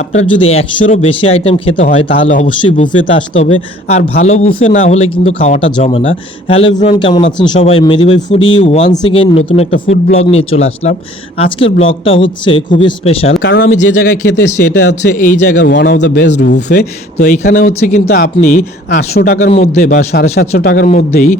আপনার যদি ১০০-রও বেশি আইটেম খেতে হয় তাহলে অবশ্যই বুফেতে আসতে হবে। আর ভালো বুফে না হলে কিন্তু খাওয়াটা জমে না। হ্যালো এভরিওয়ান, কেমন আছেন সবাই? মেরিভাই ফুডি ওয়ান্স এগেইন নতুন একটা ফুড ব্লগ নিয়ে চলে আসলাম। আজকের ব্লগটা হচ্ছে খুবই স্পেশাল, কারণ আমি যে জায়গায় খেতে এসেছি এটা হচ্ছে এই জায়গার one of the best buffet. তো এইখানে হচ্ছে কিন্তু আপনি ৮০০ টাকার মধ্যে বা ৭৫০ টাকার মধ্যেই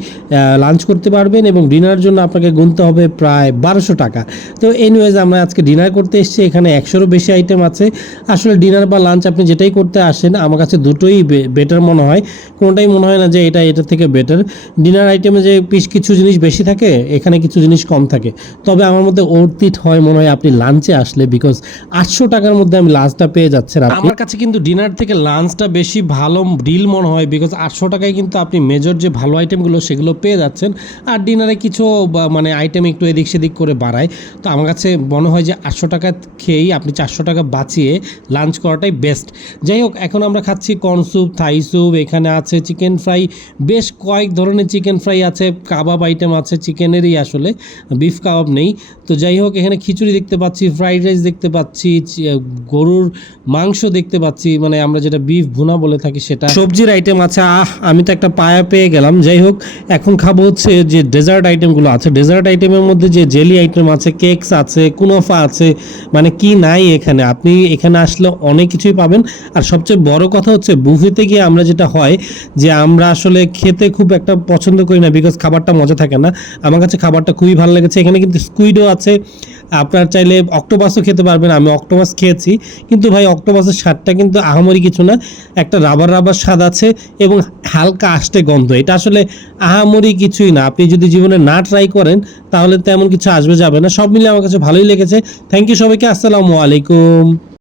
লাঞ্চ করতে পারবেন এবং ডিনারের জন্য আপনাকে গুনতে হবে প্রায় ১২০০ টাকা। তো এনিওয়েজ আমরা আজকে ডিনার করতে এসেছি। এখানে ১০০-রও বেশি আইটেম আছে। আসলে ডিনার বা লাঞ্চ আপনি যেটাই করতে আসেন, আমার কাছে দুটোই বেটার মনে হয়। কোনোটাই মনে হয় না যে এটা থেকে বেটার। ডিনার আইটেমে যে কিছু জিনিস বেশি থাকে, এখানে কিছু জিনিস কম থাকে। তবে আমার মধ্যে অর্থিত হয় মনে হয় আপনি লাঞ্চে আসলে, বিকজ ৮০০ টাকার মধ্যে আমি লাঞ্চটা পেয়ে যাচ্ছেন। আমার কাছে কিন্তু ডিনার থেকে লাঞ্চটা বেশি ভালো ডিল মনে হয়, বিকজ ৮০০ টাকায় কিন্তু আপনি মেজর যে ভালো আইটেমগুলো সেগুলো পেয়ে যাচ্ছেন। আর ডিনারে কিছু মানে আইটেম একটু এদিক সেদিক করে বাড়ায়। তো আমার কাছে মনে হয় যে ৮০০ টাকা খেয়েই আপনি ৪০০ টাকা বাঁচিয়ে লাঞ্চ করাটাই বেস্ট। যাই হোক, এখন আমরা খাচ্ছি কর্ন স্যুপ, থাই স্যুপ, এখানে আছে চিকেন ফ্রাই, বেশ কয়েক ধরনের চিকেন ফ্রাই আছে, কাবাব আইটেম আছে চিকেনেরই, আসলে বিফ কাবাব নেই। তো যাই হোক, এখানে খিচুড়ি দেখতে পাচ্ছি, ফ্রাইড রাইস দেখতে পাচ্ছি, গরুর মাংস দেখতে পাচ্ছি, মানে আমরা যেটা বিফ ভুনা বলে থাকি সেটা, সবজির আইটেম আছে। আমি তো একটা পায়া পেয়ে গেলাম। যাই হোক, এখন খাবো হচ্ছে যে ডেজার্ট আইটেমগুলো আছে। ডেজার্ট আইটেমের মধ্যে যে জেলি আইটেম আছে, কেকস আছে, কুনাফা আছে, মানে কি নাই এখানে। আপনি এখানে আসলে অনেক কিছুই পাবেন। আর সবচেয়ে বড় কথা হচ্ছে বুফেতে গিয়ে আমরা যেটা হয় যে আমরা আসলে খেতে খুব একটা পছন্দ করি না, বিকজ খাবারটা মজা থাকে না। আমার কাছে খাবারটা খুবই ভালো লেগেছে। এখানে কিন্তু স্কুইডও আছে, আপনার চাইলে অক্টোপাসও খেতে পারবেন। আমি অক্টোপাস খেয়েছি, কিন্তু ভাই অক্টোপাসের স্বাদটা কিন্তু আহামরি কিছু না। একটা রাবার রাবার স্বাদ আছে এবং হালকা আষ্টে গন্ধ। এটা আসলে আহামরি কিছুই না। আপনি যদি জীবনে না ট্রাই করেন তাহলে তেমন কিছু আসবে যাবে না। সব মিলে আমার কাছে ভালোই লেগেছে। থ্যাংক ইউ সবাইকে। আসসালামু আলাইকুম।